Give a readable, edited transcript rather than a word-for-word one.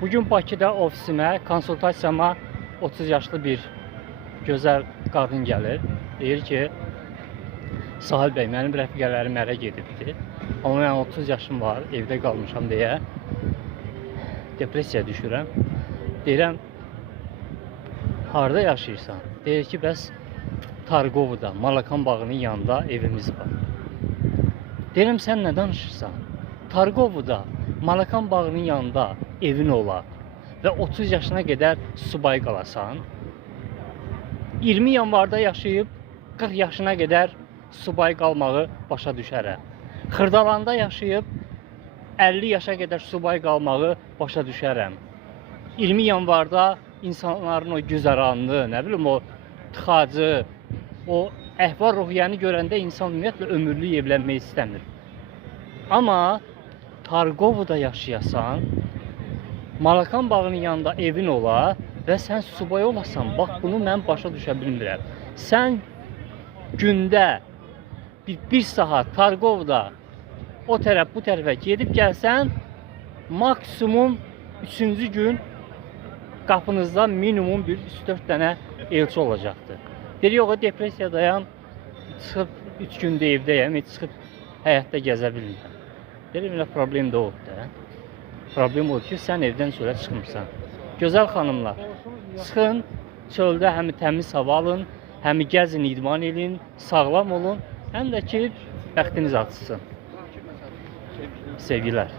Bugün Bakıda ofisimə, konsultasiyama 30 yaşlı bir gözəl qadın gəlir. Deyir ki, Sahil bəy, mənim rəfiqələrim ərə gedibdi. Amma mən 30 yaşım var, evdə qalmışam deyə depressiyaya düşürəm. Deyirəm, harada yaşayırsan? Deyir ki, bəs Targovda, Malakan bağının yanında evimiz var. Deyirəm, sən nə danışırsan? Targovda, Malakan bağının yanında evin olar və 30 yaşına qədər subay qalasan. 20 yanvarda yaşayıb 40 yaşına qədər subay qalmağı başa düşərəm. Xırdalanda yaşayıb 50 yaşa qədər subay qalmağı başa düşərəm. 20 yanvarda insanların o güzəranını, nə bilim o tıxacı, o əhval-ruhiyyəni görəndə insan ümumiyyətlə ömürlük evlənmək istəmir. Amma Targovda yaşayasan, Malakan bağının yanında evin ola və sən subay olasan, bax bunu mən başa düşə bilmirəm. Sən gündə bir saat Targovda o tərəf bu tərəfə gedib gəlsən, maksimum 3-cü gün qapınızda minimum bir 3-4 dənə elçi olacaqdır. Deyir, yox, depressiyadayam, çıxıb 3 gündə evdəyəm, heç çıxıb həyatda gəzə bilmirəm. Deyir, problem də odur da. Problem odur ki, sən evdən sonra çıxmırsan. Gözəl xanımlar, çıxın, çöldə həm təmiz hava alın, həm gəzin, idman edin, sağlam olun, həm də ki, bəxtiniz açılsın. Sevgiler.